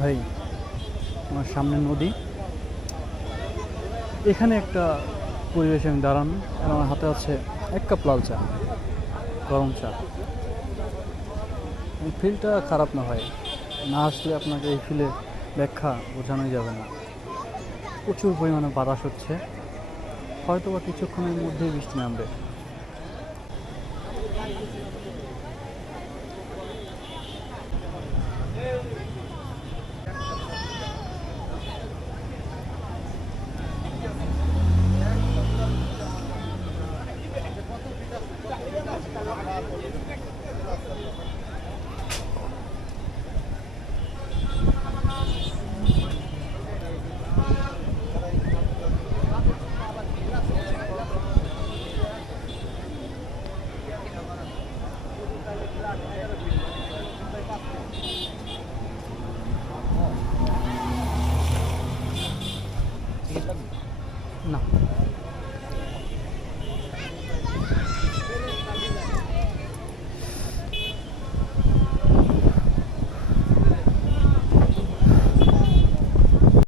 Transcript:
ভাই, আমার সামনে নদী, এখানে একটা পরিবেশে আমি দাঁড়ানো, আর আমার হাতে আছে 1 কাপ লাল চা, গরম চা। এই ফিলটা খারাপ না হয়, না আসলে আপনাকে এই ফিলে ব্যাখ্যা বোঝানোই যাবে না। প্রচুর পরিমাণে বাতাস হচ্ছে, হয়তো বা কিছুক্ষণের মধ্যেই বৃষ্টি নামবে। না।